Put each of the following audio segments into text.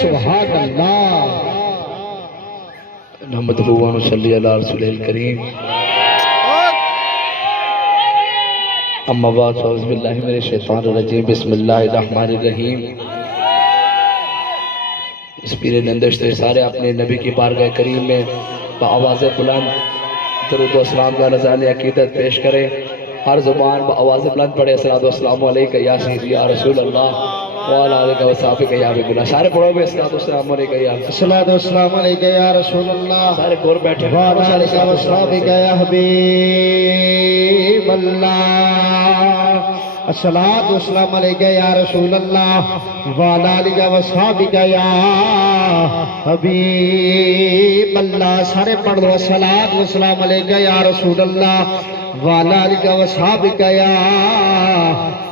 سبحان اللہ نحمدہ و نصلی علی رسول الکریم اما بعد فاعوذ باللہ من الشیطان الرجیم بسم اللہ الرحمن الرحیم اس پیر نندشت سارے اپنے نبی کی بارگاہ کریم میں بآواز بلند درود و اسلام کا رضان عقیدت پیش کرے ہر زبان بآواز بلند پڑھے الصلاۃ والسلام علیکہ یا سیدی یا رسول اللہ وعلی آلہ و صحبہ یا حبیب اللہ سارے پڑھو گے الصلاۃ والسلام علیکہ یا الصلاۃ والسلام علیکہ یا رسول اللہ سارے گور بیٹھے وعلی آلہ و صحبہ یا حبیب اللہ الصلاۃ والسلام علیکہ یا رسول اللہ وعلی آلہ و صحبہ یا حبیب اللہ سارے پڑھ دو الصلاۃ والسلام علیکہ یا رسول اللہ وعلی آلہ و صحبہ یا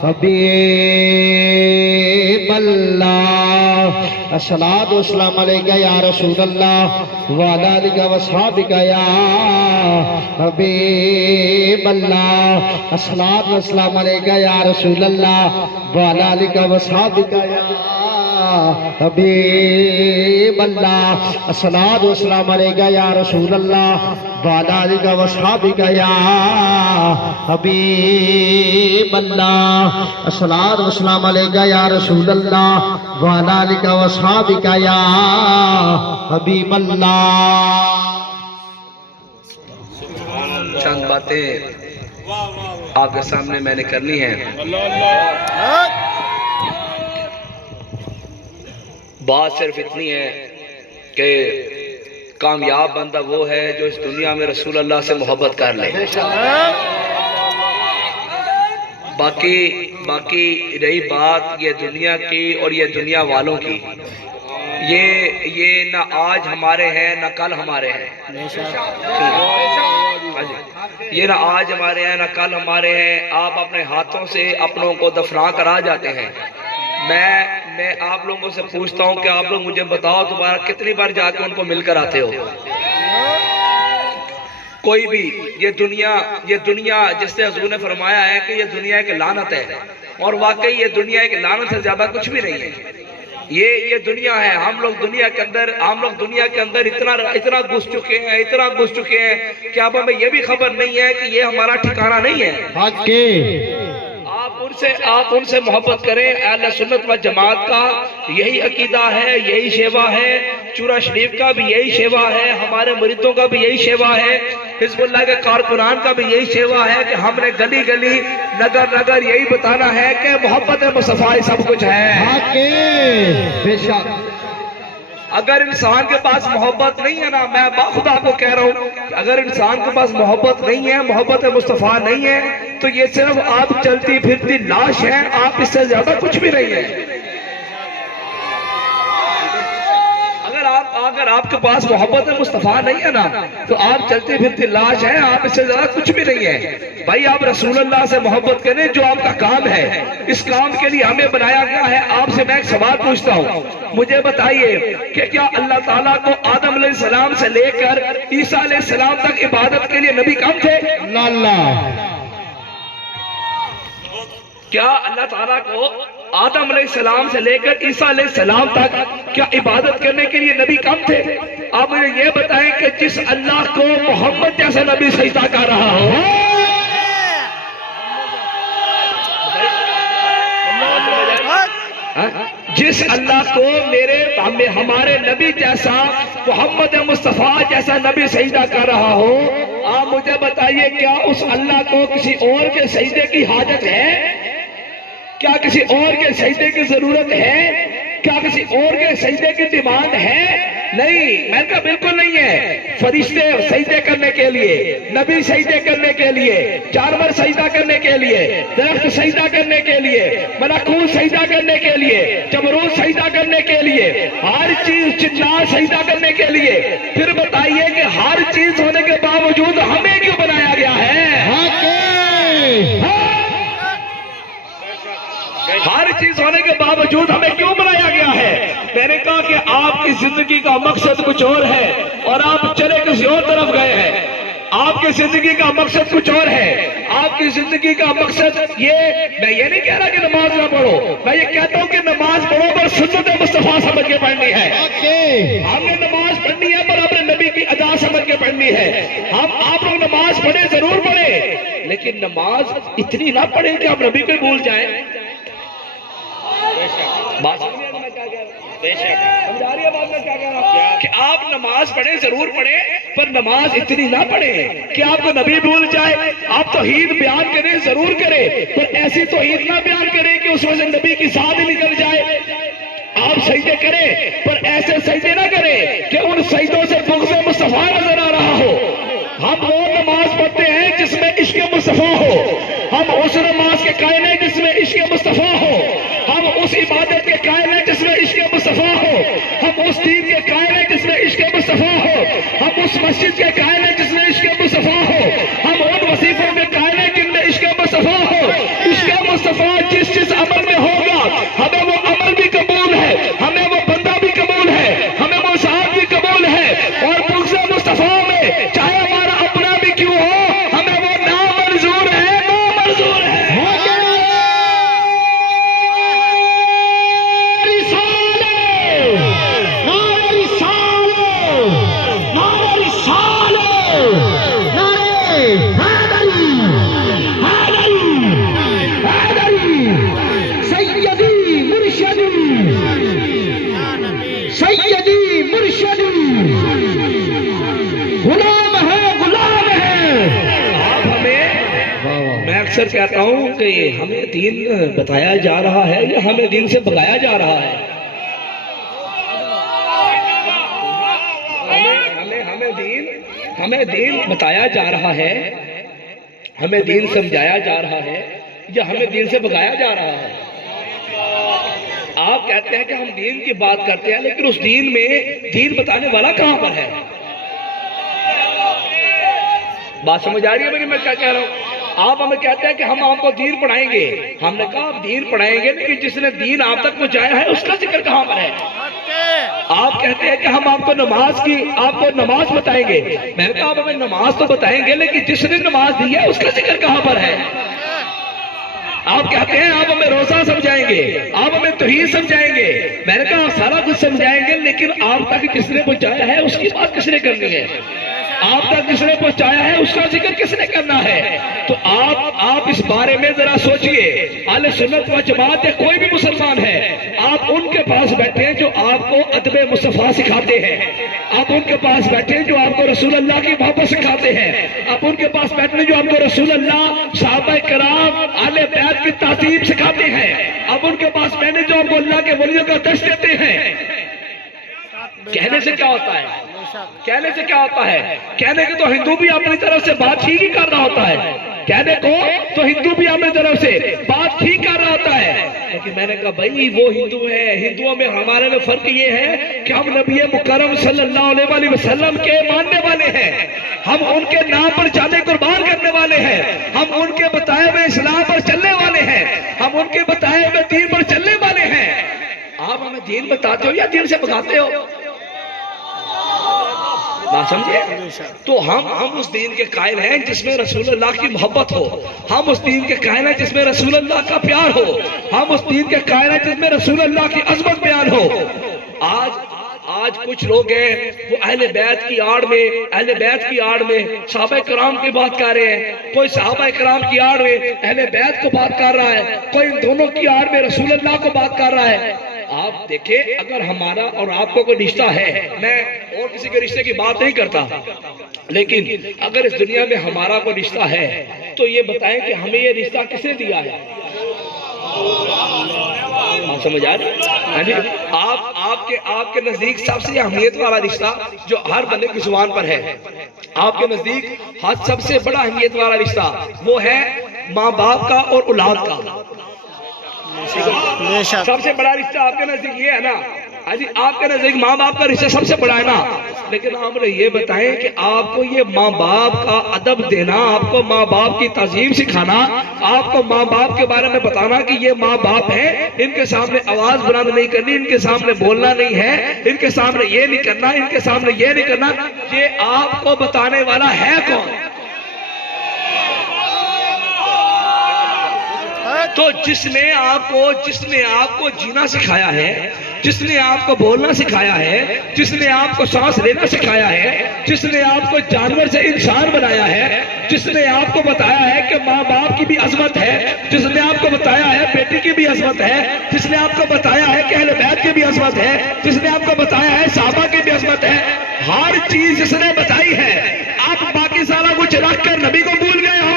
حبیب اللہ الصلاۃ والسلام علیکہ یا رسول اللہ وعلی آلہ و صحبہ یا حبیب اللہ الصلاۃ والسلام علیکہ یا رسول اللہ وعلی آلہ و صحبہ یا حبیب اللہ الصلاۃ والسلام علیکہ یا رسول اللہ وعلی آلہ و صحبہ یا حبیب اللہ الصلاۃ والسلام علیکہ یا رسول اللہ وعلی آلہ و صحبہ یا حبیب اللہ چند باتیں آپ کے سامنے میں نے کرنی ہیں بات صرف اتنی ہے کہ کامیاب بندہ وہ ہے جو اس دنیا میں رسول اللہ سے محبت کر لے باقی رہی بات یہ دنیا کی اور یہ دنیا والوں کی یہ نہ آج ہمارے ہیں نہ کل ہمارے ہیں یہ نہ آج ہمارے ہیں نہ کل ہمارے ہیں آپ اپنے ہاتھوں سے اپنوں کو دفنا کر آ جاتے ہیں میں آپ لوگوں سے پوچھتا ہوں کہ آپ لوگ مجھے بتاؤ تمہارا کتنی بار جا کے ان کو مل کر آتے ہو کوئی بھی یہ دنیا جس سے حضور نے فرمایا ہے کہ یہ دنیا ایک لعنت ہے اور واقعی یہ دنیا ایک لعنت سے زیادہ کچھ بھی نہیں ہے یہ دنیا ہے ہم لوگ دنیا کے اندر اتنا گھس چکے ہیں کہ اب ہمیں یہ بھی خبر نہیں ہے کہ یہ ہمارا ٹھکانہ نہیں ہے آپ ان سے محبت کریں اہل سنت و جماعت کا یہی عقیدہ ہے یہی شیوا ہے چورا شریف کا بھی یہی شیوا ہے ہمارے مریدوں کا بھی یہی شیوا ہے حزب اللہ کے کارکنان کا بھی یہی شیوا ہے کہ ہم نے گلی گلی نگر نگر یہی بتانا ہے کہ محبت مصطفیٰ سب کچھ ہے بے شک اگر انسان کے پاس محبت نہیں ہے نا میں باخدا کو کہہ رہا ہوں کہ اگر انسان کے پاس محبت نہیں ہے محبت مصطفیٰ نہیں ہے تو یہ صرف آپ چلتی پھرتی لاش ہے آپ اس سے زیادہ کچھ بھی نہیں ہے اگر آپ کے پاس محبت مصطفیٰ نہیں ہے نا تو آپ چلتی پھرتی لاش ہیں آپ اس سے زیادہ کچھ بھی نہیں ہے بھائی آپ رسول اللہ سے محبت کریں جو آپ کا کام ہے اس کام کے لیے ہمیں بنایا گیا ہے آپ سے میں ایک سوال پوچھتا ہوں مجھے بتائیے کہ کیا اللہ تعالیٰ کو آدم علیہ السلام سے لے کر عیسیٰ علیہ السلام تک عبادت کے لیے نبی کم تھے؟ اللہ کیا اللہ تعالیٰ کو آدم علیہ السلام سے لے کر عیسیٰ علیہ السلام تک کیا عبادت کرنے کے لیے نبی کم تھے؟ آپ مجھے یہ بتائیں کہ جس اللہ کو محمد جیسا نبی سجدہ کر رہا ہو، جس اللہ کو ہمارے نبی جیسا محمد مصطفیٰ جیسا نبی سجدہ کر رہا ہو، آپ مجھے بتائیے کیا اس اللہ کو کسی اور کے سجدے کی حاجت ہے؟ کیا کسی اور کے سجدے کی ضرورت ہے؟ کیا کسی اور کے سجدے کی ڈیمانڈ ہے؟ نہیں، میں کہا بالکل نہیں ہے۔ فرشتے سجدے کرنے کے لیے، نبی سجدے کرنے کے لیے، جانور سجدہ کرنے کے لیے، درخت سجدہ کرنے کے لیے، ملکوت سجدہ کرنے کے لیے، جبروت سجدہ کرنے کے لیے، ہر چیز جنات سجدہ کرنے کے لیے۔ پھر بتائیے کہ ہر چیز ہونے کے باوجود ہمیں کیوں بنایا گیا ہے؟ ہر چیز ہونے کے باوجود ہمیں کیوں بنایا گیا ہے؟ میں نے کہا کہ آپ کی زندگی کا مقصد کچھ اور ہے اور آپ چلے کسی اور طرف گئے ہیں۔ آپ کی زندگی کا مقصد کچھ اور ہے۔ آپ کی زندگی کا مقصد میں یہ نہیں کہہ رہا کہ نماز نہ پڑھو، میں یہ کہتا ہوں کہ نماز پڑھو پر سنت مصطفیٰ سمجھ کے پڑھنی ہے۔ ہم نے نماز پڑھنی ہے پر اپنے نبی کی ادا سمجھ کے پڑھنی ہے۔ آپ لوگ نماز پڑھیں، ضرور پڑھیں، لیکن نماز اتنی نہ پڑھیں کہ آپ نبی کو بھول جائیں۔ بات سمجھ رہے ہیں میں کیا کہہ رہا ہوں؟ سمجھا رہی ہے بات میں کیا کہہ رہا ہوں؟ کہ آپ نماز پڑھیں، ضرور پڑھیں، پر نماز اتنی نہ پڑھیں کہ آپ کو نبی بھول جائے۔ آپ توحید بیان کریں، ضرور کریں، پر ایسی توحید نہ بیان کریں کہ اس میں سے نبی کی ذات نکل جائے۔ آپ سجدے کریں پر ایسے سجدے نہ کریں کہ ان سجدوں سے بغض مصطفیٰ نظر آ رہا ہو۔ ہم وہ نماز پڑھتے ہیں جس میں عشق مصطفیٰ ہو، ہم اس نماز کے قائل ہیں جس میں عشق مصطفیٰ ہو، ہم اس عبادت کے قائل ہیں جس میں عشق مصطفیٰ ہو، ہم اس دین کے قائل ہیں جس میں عشق مصطفیٰ ہو، ہم اس مسجد کے قائل ہیں جس میں عشق مصطفیٰ ہو، ہم ان وظیفوں میں قائل ہیں جن میں عشق مصطفیٰ ہو۔ عشق مصطفیٰ جس عمل میں ہوگا ہمیں وہ عمل بھی قبول ہے، ہمیں وہ بندہ بھی قبول ہے، ہمیں وہ ساتھ بھی قبول ہے، اور بغض مصطفیٰ میں چاہے ہمارا اپنا بھی کیوں ہو ہمیں وہ نامنظور ہے، نامنظور ہے۔ اکثر کہتا ہوں کہ ہمیں دین بتایا جا رہا ہے یا ہمیں دین سے بھگایا جا رہا ہے؟ ہمیں دین بتایا جا رہا ہے، ہمیں دین سمجھایا جا رہا ہے یا ہمیں دین سے بھگایا جا رہا ہے؟ آپ کہتے ہیں کہ ہم دین کی بات کرتے ہیں، لیکن اس دین میں دین بتانے والا کہاں پر ہے؟ بات سمجھ آ رہی ہے میری میں کیا کہہ رہا ہوں؟ آپ ہمیں کہتے ہیں کہ ہم آپ کو دین پڑھائیں گے، ہم نے کہا آپ دین پڑھائیں گے لیکن جس نے دین آپ تک پہنچایا ہے اس کا ذکر کہاں پر ہے؟ آپ کہتے ہیں کہ ہم آپ کو نماز بتائیں گے، میں نے کہا آپ ہمیں نماز تو بتائیں گے لیکن جس نے نماز دی ہے اس کا ذکر کہاں پر ہے؟ آپ کہتے ہیں آپ ہمیں روزہ سمجھائیں گے، آپ ہمیں توحید سمجھائیں گے، میں نے کہا آپ سارا کچھ سمجھائیں گے لیکن آپ تک جس نے پہنچایا ہے اس کی بات کس نے کرنی ہے؟ آپ تک جس نے پہنچایا ہے اس کا ذکر کس نے کرنا ہے؟ تو آپ اس بارے میں ذرا سوچئے۔ اہل سنت و جماعت یا کوئی بھی مسلمان ہے، آپ ان کے پاس بیٹھے ہیں جو آپ کو ادب مصطفیٰ سکھاتے ہیں، آپ ان کے پاس بیٹھے ہیں جو آپ کو رسول اللہ کی محبت سکھاتے ہیں، آپ ان کے پاس بیٹھے ہیں جو آپ کو رسول اللہ، صحابہ کرام، اہل بیت کی تعظیم سکھاتے ہیں، آپ ان کے پاس بیٹھے جو آپ کو اللہ کے ولیوں کا درس دیتے ہیں۔ کہنے سے کیا ہوتا ہے؟ کہنے سے کیا ہوتا ہے؟ کہنے کے تو ہندو بھی اپنی طرف سے بات ٹھیک ہی کر رہا ہوتا ہے، کہنے کو تو ہندو بھی اپنی طرف سے بات ٹھیک کر رہا ہوتا ہے، لیکن میں نے کہا بھائی وہ ہندو ہے، ہندوؤں میں ہمارے میں فرق یہ ہے کہ ہم نبی مکرم صلی اللہ علیہ وسلم کے ماننے والے ہیں، ہم ان کے نام پر جانے قربان کرنے والے ہیں، ہم ان کے بتائے ہوئے اسلام پر چلنے والے ہیں، ہم ان کے بتائے ہوئے دین پر چلنے والے ہیں۔ آپ ہمیں دین بتاتے ہو یا دین سے بھگاتے ہو؟ بات سمجھے؟ تو ہم اس دین کے قائل ہیں جس میں رسول اللہ کی محبت ہو، ہم اس دین کے قائل ہیں جس میں رسول اللہ کا پیار ہو، ہم اس دین کے قائل ہیں جس میں رسول اللہ کی عظمت بیان ہو۔ آج کچھ لوگ ہیں وہ اہل بیت کی آڑ میں صحابہ کرام کی بات کر رہے ہیں، کوئی صحابہ کرام کی آڑ میں اہل بیت کو بات کر رہا ہے، کوئی ان دونوں کی آڑ میں رسول اللہ کو بات کر رہا ہے۔ آپ دیکھیں، اگر ہمارا اور آپ کو کوئی رشتہ ہے، میں اور کسی کے رشتے کی بات نہیں کرتا، لیکن اگر اس دنیا میں ہمارا کوئی رشتہ ہے تو یہ بتائیں کہ ہمیں یہ رشتہ کس نے دیا ہے؟ آپ سمجھ آ رہے ہیں؟ آپ کے نزدیک سب سے اہمیت والا رشتہ جو ہر بندے کی زبان پر ہے، آپ کے نزدیک سب سے بڑا اہمیت والا رشتہ وہ ہے ماں باپ کا اور اولاد کا۔ سب سے بڑا رشتہ آپ کے نزدیک یہ ہے نا؟ آپ کے نزدیک ماں باپ کا رشتہ سب سے بڑا ہے نا؟ لیکن آپ نے یہ بتائیں کہ آپ کو یہ ماں باپ کا ادب دینا، آپ کو ماں باپ کی تعظیم سکھانا، آپ کو ماں باپ کے بارے میں بتانا کہ یہ ماں باپ ہیں، ان کے سامنے آواز بلند نہیں کرنی، ان کے سامنے بولنا نہیں ہے، ان کے سامنے یہ نہیں کرنا، ان کے سامنے یہ نہیں کرنا، یہ آپ کو بتانے والا ہے کون؟ تو جس نے آپ کو جینا سکھایا ہے، جس نے آپ کو بولنا سکھایا ہے، جس نے آپ کو سانس لینا سکھایا ہے، جس نے آپ کو جانور سے انسان بنایا ہے، جس نے آپ کو بتایا ہے کہ ماں باپ کی بھی عظمت ہے، جس نے آپ کو بتایا ہے بیٹی کی بھی عظمت ہے، جس نے آپ کو بتایا ہے کہ اہل بیت کی بھی عظمت ہے، جس نے آپ کو بتایا ہے صحابہ کی بھی عظمت ہے، ہر چیز جس نے بتائی ہے، آپ باقی سارا کچھ رکھ کر نبی کو بھول گئے ہو۔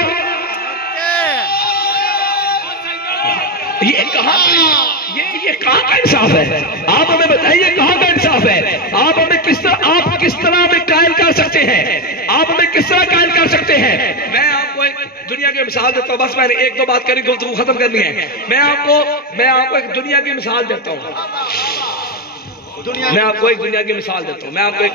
یہ کہاں کا انصاف ہے؟ آپ ہمیں بتائیے کہاں کا انصاف ہے؟ آپ ہمیں کس طرح ہمیں قائل کر سکتے ہیں؟ آپ ہمیں کس طرح قائل کر سکتے ہیں؟ میں آپ کو ایک دنیا کی مثال دیتا ہوں، بس میں نے ایک دو بات کری، گفتگو ختم کرنی ہے۔ میں آپ کو ایک دنیا کی مثال دیتا ہوں، میں آپ کو ایک دنیا کی مثال دیتا ہوں، میں آپ کو ایک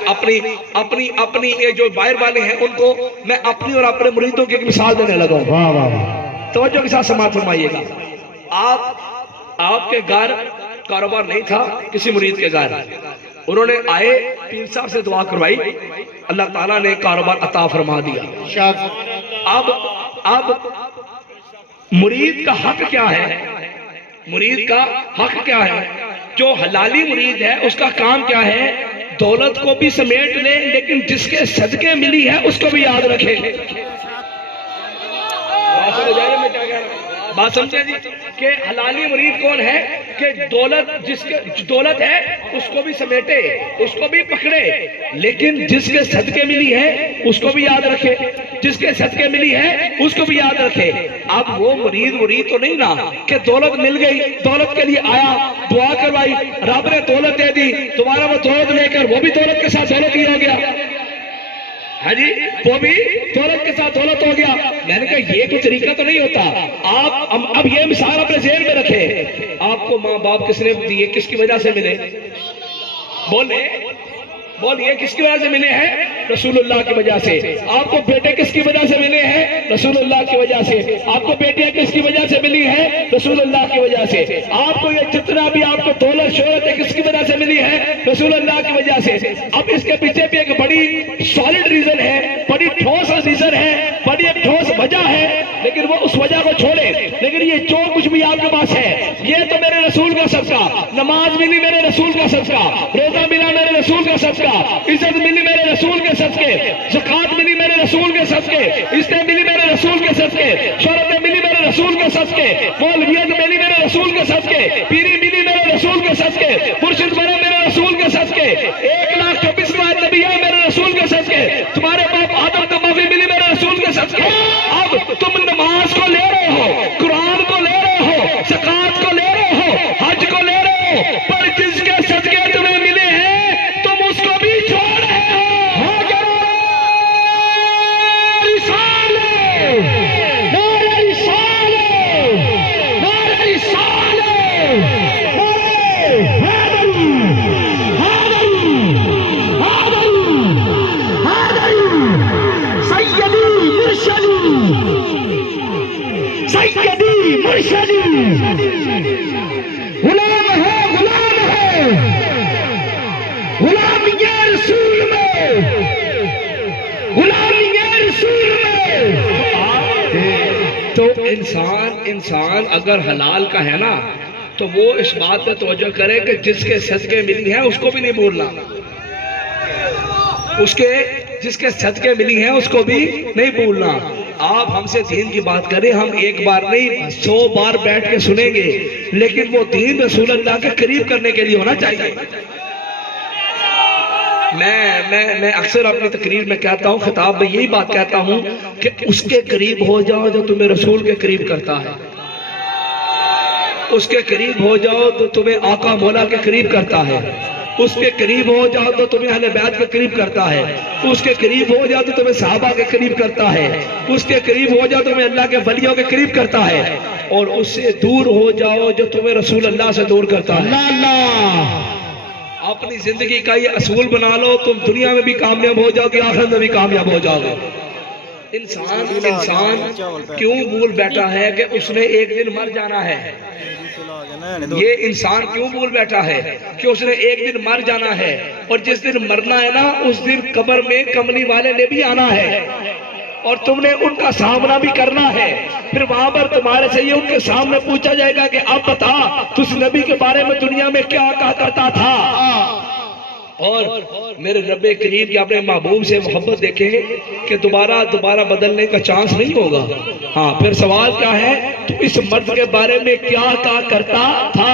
اپنی یہ جو باہر والے ہیں ان کو میں اپنی اور اپنے مریدوں کی ایک مثال دینے لگا ہوں۔ توجہ کے ساتھ سماعت فرمائیے گا۔ آپ کے گھر کاروبار نہیں تھا، کسی مرید کے گھر انہوں نے آئے، پیر صاحب سے دعا کروائی، اللہ تعالیٰ نے کاروبار عطا فرما دیا۔ اب مرید کا حق کیا ہے؟ مرید کا حق کیا ہے؟ جو حلالی مرید ہے اس کا کام کیا ہے؟ دولت کو بھی سمیٹ لے، لیکن جس کے صدقے ملی ہے اس کو بھی یاد رکھے۔ بات سمجھے جی کہ حلالی مرید کون ہے؟ کہ دولت ہے اس کو بھی سمیٹے، اس کو بھی پکڑے، لیکن جس کے صدقے ملی ہے اس کو بھی یاد رکھے، جس کے صدقے ملی ہے اس کو بھی یاد رکھے۔ اب وہ مرید تو نہیں نا کہ دولت مل گئی، دولت کے لیے آیا، دعا کروائی، رب نے دولت دے دی، تمہارا وہ دولت لے کر وہ بھی دولت کے ساتھ دولت ہی ہو گیا، ہاں جی وہ بھی دولت کے ساتھ دولت ہو گیا۔ میں نے کہا یہ کوئی طریقہ تو نہیں ہوتا۔ آپ اب یہ مثال اپنے ذہن میں رکھیں، آپ کو ماں باپ کس نے دیے، کس کی وجہ سے ملے؟ بولیے کس کی وجہ سے ملے ہیں؟ رسول اللہ کی وجہ سے۔ آپ کو بیٹے کس کی وجہ سے ملے ہیں؟ رسول اللہ کی وجہ سے۔ آپ کو بیٹیاں کس کی وجہ سے ملی ہیں؟ رسول اللہ کی وجہ سے۔ آپ کو یہ جتنا بھی آپ کو دولت شہرت ہے کس کی وجہ سے ملی ہے؟ رسول اللہ کی وجہ سے۔ اب اس کے پیچھے بھی ایک بڑی سالڈ ریزن ہے، بڑی ٹھوس ریزن ہے، بڑی ایک ٹھوس وجہ ہے، لیکن وہ اس وجہ کو چھوڑے، لیکن یہ جو کچھ بھی آپ کے پاس ہے یہ تو میرے رسول کا صدقہ، نماز ملی میرے رسول کا صدقہ، روزہ ملا میرے رسول کا صدقہ، عزت ملی میرے رسول کے صدقے، زکات ملی میرے رسول کے صدقے، عزتیں ملی میرے رسول کے صدقے، شہرتیں ملی میرے رسول کے صدقے، مولویت ملی میرے رسول کے صدقے، پیری ملی میرے رسول کے صدقے، مرشد بنے میرے رسول کے صدقے، 1,24,000 نبی ہے میرے رسول کے صدقے، تمہارے باپ آدم کو معافی ملی میرے رسول کے صدقے۔ اب تم نماز کو لے رہے ہو، قرآن کو لے رہے ہو، زکات کو لے رہے ہو، حج کو لے رہے ہو، پر جس کے صدقے تمہیں ملے ہیں تم اس کو بھی چھوڑ رہے ہو۔ انسان اگر حلال کا ہے نا تو وہ اس بات پہ توجہ کرے کہ جس کے صدقے ملی ہیں اس کو بھی نہیں بھولنا، جس کے صدقے ملی ہیں اس کو بھی نہیں بھولنا۔ آپ ہم سے دین کی بات کریں، ہم ایک بار نہیں 100 بار بیٹھ کے سنیں گے، لیکن وہ دین رسول اللہ کے قریب کرنے کے لیے ہونا چاہیے۔ میں اکثر اپنی تقریر میں کہتا ہوں، خطاب میں یہی بات کہتا ہوں کہ اس کے قریب ہو جاؤ جو تمہیں رسول کے قریب کرتا ہے، اس کے قریب ہو جاؤ تو تمہیں آقا مولا کے قریب کرتا ہے، اس کے قریب ہو جاؤ تو تمہیں اہل بیت کے قریب کرتا ہے، اس کے قریب ہو جاؤ تو تمہیں صحابہ کے قریب کرتا ہے، اس کے قریب ہو جاؤ تو تمہیں اللہ کے ولیوں کے قریب کرتا ہے، اور اس سے دور ہو جاؤ جو تمہیں رسول اللہ سے دور کرتا ہے۔ اللہ اپنی زندگی کا یہ اصول بنا لو، تم دنیا میں بھی کامیاب ہو جاؤ گے، آخرت میں بھی کامیاب ہو جاؤ گے۔ انسان کیوں بھول بیٹھا ہے کہ اس نے ایک دن مر جانا ہے؟ یہ انسان کیوں بھول بیٹھا ہے کہ اس نے ایک دن مر جانا ہے، اور جس دن مرنا ہے نا اس دن قبر میں کملی والے نے بھی آنا ہے، اور تم نے ان کا سامنا بھی کرنا ہے۔ پھر وہاں پر تمہارے سے یہ ان کے سامنے پوچھا جائے گا کہ اب بتا تو اس نبی کے بارے میں دنیا میں کیا کہا کرتا تھا۔ اور میرے رب کریم کے اپنے محبوب سے محبت دیکھیں کہ دوبارہ بدلنے کا چانس نہیں ہوگا۔ ہاں پھر سوال کیا ہے، تو اس مرد کے بارے میں کیا کہا کرتا تھا؟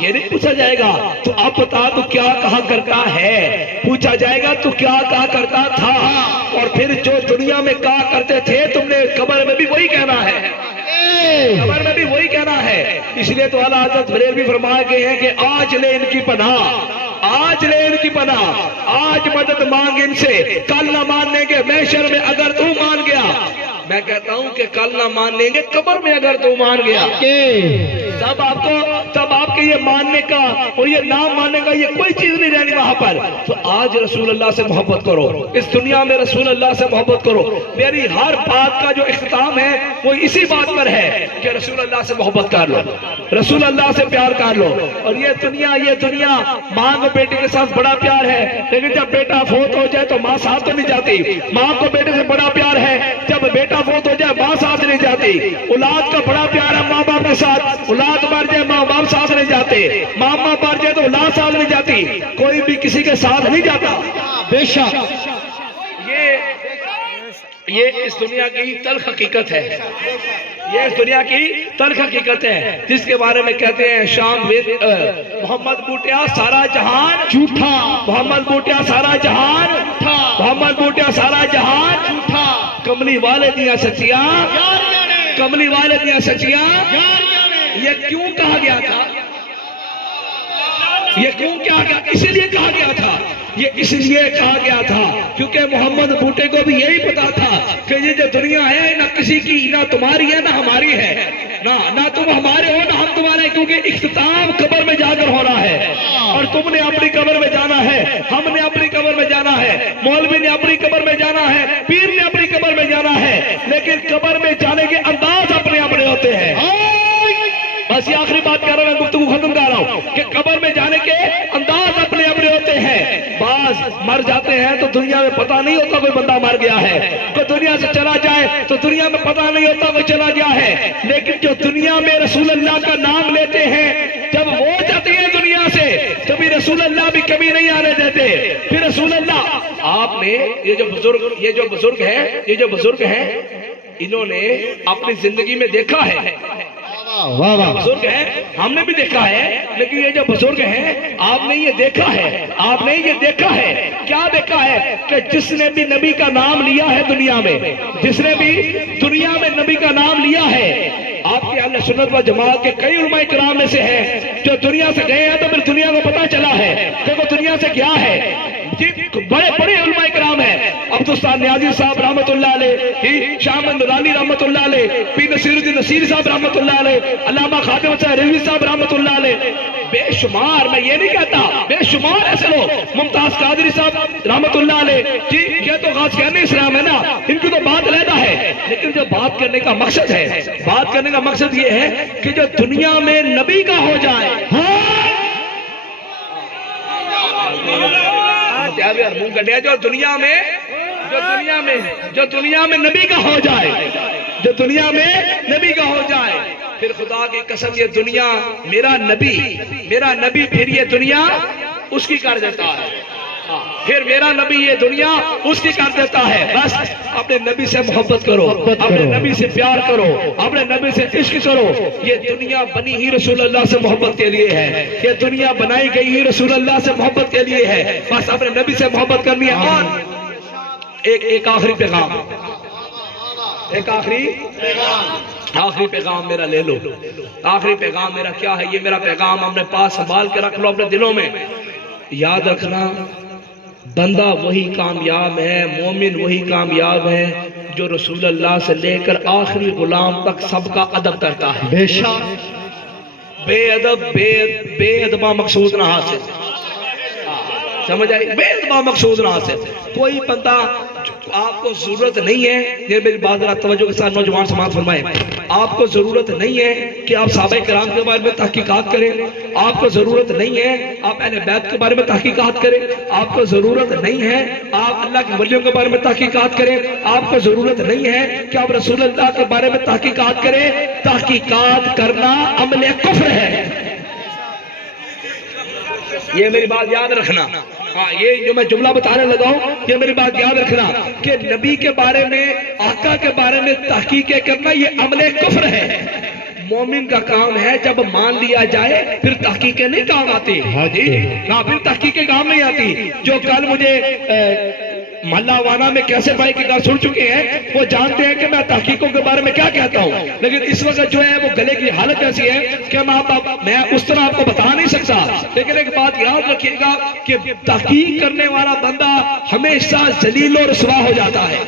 یہ نہیں پوچھا جائے گا تو اب بتا تو کیا کہا کرتا ہے، پوچھا جائے گا تو کیا کہا کرتا تھا، اور پھر جو دنیا میں کہا کرتے تھے تم نے قبر میں بھی وہی کہنا ہے، قبر میں بھی وہی کہنا ہے۔ اس لیے تو اعلیٰ حضرت بریلوی فرمائے گئے ہیں کہ آج لے ان کی پناہ، آج لے ان کی پناہ، آج مدد مانگ ان سے، کل نہ ماننے کے محشر میں اگر تو مان گیا۔ میں کہتا ہوں کہ کل نہ مان لیں گے قبر میں اگر تو مان گیا، تب آپ کے یہ ماننے کا اور یہ نہ ماننے کا یہ کوئی چیز نہیں رہنی وہاں پر۔ تو آج رسول اللہ سے محبت کرو، اس دنیا میں رسول اللہ سے محبت کرو۔ میری ہر بات کا جو اختتام ہے وہ اسی بات پر ہے کہ رسول اللہ سے محبت کر لو، رسول اللہ سے پیار کر لو۔ اور یہ دنیا ماں کو بیٹے کے ساتھ بڑا پیار ہے، لیکن جب بیٹا فوت ہو جائے تو ماں ساتھ تو نہیں جاتی۔ ماں کو بیٹے سے بڑا پیار ہے، جب بیٹا فوت ہو جائے ماں ساتھ نہیں جاتی۔ اولاد کا بڑا پیار ہے ماں باپ کے ساتھ، اولاد مر جائے ماں باپ ساتھ نہیں جاتے، ماں باپ مر جائے تو اولاد ساتھ نہیں جاتی، کوئی بھی کسی کے ساتھ نہیں جاتا۔ بے شک یہ اس دنیا کی تلخ حقیقت ہے، یہ اس دنیا کی تلخ حقیقت ہے، جس کے بارے میں کہتے ہیں شام محمد بوٹیا سارا جہان جھوٹا، محمد بوٹیا سارا جہان جھوٹا، محمد بوٹیا سارا جہان جھوٹا، کملی والے دیا سچیاں، کملی والے دیا سچیاں۔ یہ کیوں کہا گیا تھا؟ یہ کیوں کہا گیا؟ اسی لیے کہا گیا تھا، یہ اس لیے کہا گیا تھا کیونکہ محمد بوٹے کو بھی یہی پتا تھا کہ یہ جو دنیا ہے نہ کسی کی، نہ تمہاری ہے نہ ہماری ہے، نہ تم ہمارے ہو نہ ہم تمہارے، کیونکہ اختتام قبر میں جا کر ہونا ہے، اور تم نے اپنی قبر میں جانا ہے، ہم نے اپنی قبر میں جانا ہے، مولوی نے اپنی قبر میں جانا ہے، پیر نے اپنی قبر میں جانا ہے، لیکن قبر میں جانے کے انداز اپنے اپنے ہوتے ہیں۔ بس یہ آخری بات کہہ رہا ہوں، میں گفتگو ختم کر رہا ہوں کہ قبر میں جانے کے انداز اپنے اپنے ہوتے ہیں۔ بعض مر جاتے ہیں تو دنیا میں پتہ نہیں ہوتا کوئی بندہ مر گیا ہے، کوئی دنیا سے چلا جائے تو دنیا میں پتہ نہیں ہوتا کوئی چلا گیا ہے، لیکن جو دنیا میں رسول اللہ کا نام لیتے ہیں جب وہ جاتے ہیں دنیا سے تو بھی رسول اللہ بھی کبھی نہیں آنے دیتے۔ پھر رسول اللہ آپ نے یہ جو بزرگ ہیں انہوں نے اپنی زندگی میں دیکھا ہے، بزرگ ہیں ہم نے بھی دیکھا ہے، لیکن یہ جو بزرگ ہیں آپ نے یہ دیکھا ہے، آپ نے یہ دیکھا ہے، کیا دیکھا ہے کہ جس نے بھی نبی کا نام لیا ہے دنیا میں، جس نے بھی دنیا میں نبی کا نام لیا ہے، آپ کے اہل سنت و جماعت کے کئی علماء کرام میں سے ہیں جو دنیا سے گئے ہیں تو پھر دنیا کو پتہ چلا ہے کہ وہ دنیا سے کیا ہے۔ بڑے بڑے علماء کرام ہیں، عبدالستان نیازی صاحب رحمت اللہ علیہ، شاہ محمد نورانی رحمت اللہ علیہ، پیر نصیر الدین نصیر صاحب رحمت اللہ علیہ، علامہ خادم حسین رضوی صاحب رحمت اللہ علیہ، بے شمار، میں یہ نہیں کہتا، بے شمار ایسے لوگ، ممتاز قادری صاحب رحمت اللہ علیہ، جی یہ تو غازیان اسلام ہے نا، ان کی تو بات علیحدہ ہے، لیکن جو بات کرنے کا مقصد ہے، بات کرنے کا مقصد یہ ہے کہ جو دنیا میں نبی کا ہو جائے، جو دنیا میں نبی کا ہو جائے، جو دنیا میں نبی کا ہو جائے. پھر خدا کی قسم یہ دنیا میرا نبی پھر یہ دنیا اس کی کر دیتا ہے. پھر میرا نبی یہ دنیا اس کی کر دیتا ہے. بس اپنے نبی سے محبت کرو, اپنے نبی سے پیار کرو, اپنے نبی سے عشق کرو. یہ دنیا بنی ہی رسول اللہ سے محبت کے لیے ہے, یہ دنیا بنائی گئی ہی رسول اللہ سے محبت کے لیے ہے. بس اپنے نبی سے محبت کرنی ہے. اور ایک آخری پیغام, ایک آخری پیغام میرا لے لو. آخری پیغام میرا کیا ہے؟ یہ میرا پیغام اپنے پاس سنبھال کے رکھ لو اپنے دلوں میں. یاد رکھنا, بندہ وہی کامیاب ہے, مومن وہی کامیاب ہے جو رسول اللہ سے لے کر آخری غلام تک سب کا ادب کرتا ہے. بے شک بے ادبہ مقصود نہ حاصل. سمجھ آئی؟ بے ادبہ مقصود نہ حاصل. کوئی بندہ آپ کو ضرورت نہیں ہے, یہ میری بات ذرا توجہ کے ساتھ نوجوان سماعت فرمائیں, آپ کو ضرورت نہیں ہے کہ آپ صحابہ کرام کے بارے میں تحقیقات کریں, آپ کو ضرورت نہیں ہے آپ اہل بیت کے بارے میں تحقیقات کریں, آپ کو ضرورت نہیں ہے آپ اللہ کے ولیوں کے بارے میں تحقیقات کریں, آپ کو ضرورت نہیں ہے کہ آپ رسول اللہ کے بارے میں تحقیقات کریں. تحقیقات کرنا عمل کفر ہے. یہ میری بات یاد رکھنا. ہاں, یہ جو میں جملہ بتانے لگا ہوں یہ میری بات یاد رکھنا کہ نبی کے بارے میں, آقا کے بارے میں تحقیق کرنا یہ عمل کفر ہے. مومن کا کام ہے جب مان لیا جائے پھر تحقیقیں نہیں کام آتی. ہاں جی, پھر تحقیقیں کام نہیں آتی. جو کل مجھے محلہ وانا میں کیسے بھائی کی گھر سن چکے ہیں وہ جانتے ہیں کہ میں تحقیقوں کے بارے میں کیا کہتا ہوں. لیکن اس وقت جو ہے وہ گلے کی حالت ایسی ہے کہ میں اس طرح آپ کو بتا نہیں سکتا. لیکن ایک بات یاد رکھیے گا کہ تحقیق کرنے والا بندہ ہمیشہ ذلیل و رسوا ہو جاتا ہے.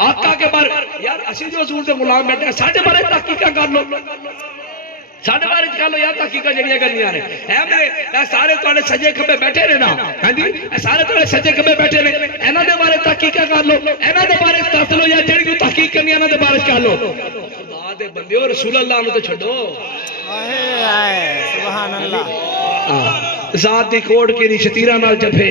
آقا کے بارے یار اسی جو حضور دے غلام بیٹھے ہیں ساڑھے بارے تحقیقہ کر لو, ساڑھے بارے کر لو یار, تحقیقہ جڑیاں کرنی آ رہے ہیں میرے سارے توڑے سجے کھبے بیٹھے رہے نا. ہاں جی, سارے توڑے سجے کھبے بیٹھے رہے, اینا دے بارے تحقیقہ کر لو, اینا دے بارے تحت لو یا جڑی جو تحقیق کرنی اینا دے بارے کر لو. خدا دے بندیو رسول اللہ نے تو چھڑو. سبحان اللہ. ذات دی کوڑ کی نہیں شتیرہ نال جفے.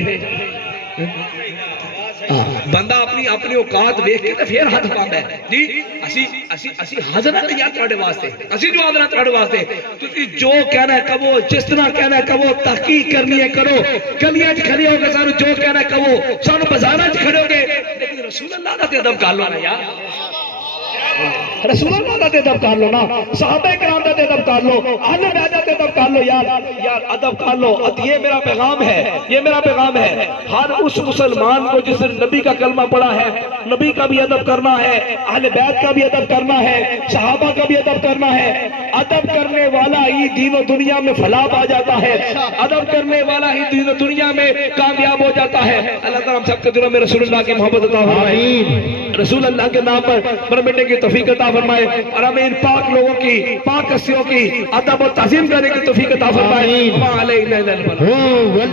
بندہ اپنی اوقات دیکھ کے تے پھر ہاتھ پاندا ہے. جی اسی حاضر نہیں یار تواڈے واسطے, اسی جو حاضر تواڈے واسطے. تسی جو کہنا ہے کہو, جس طرح کہنا ہے کہو, تحقیق کرنی ہے کرو. گلیاں وچ کھڑے ہو کے سانو جو کہنا ہے کہو, سانو بازاراں وچ کھڑے ہو کے, لیکن رسول اللہ دا تے ادب کر لو نا یار. رسول اللہ دا تے ادب کر لو نا, صحابہ کرام دا تے ادب کر لو, اہل بیت دا تے ادب کر لو یار ادب کر لو. یہ میرا پیغام ہے, یہ میرا پیغام ہے. ہر اس مسلمان کو جس نے نبی کا کلمہ پڑھا ہے, نبی کا بھی ادب کرنا ہے, اہل بیت کا بھی ادب کرنا ہے, صحابہ کا بھی ادب کرنا ہے. ادب کرنے والا ہی دین و دنیا میں فلاح پا جاتا ہے, ادب کرنے والا ہی دین و دنیا میں کامیاب ہو جاتا ہے. اللہ تعالیٰ ہم سب کے دلوں میں رسول اللہ کی محبت عطا فرمائے, رسول اللہ کے نام پر بیٹے کی توفیق عطا فرمائے, اور ہمیں ان پاک لوگوں کی, پاک ہستیوں کی ادب و تعظیم کرنے کی توفیق عطا فرمائے.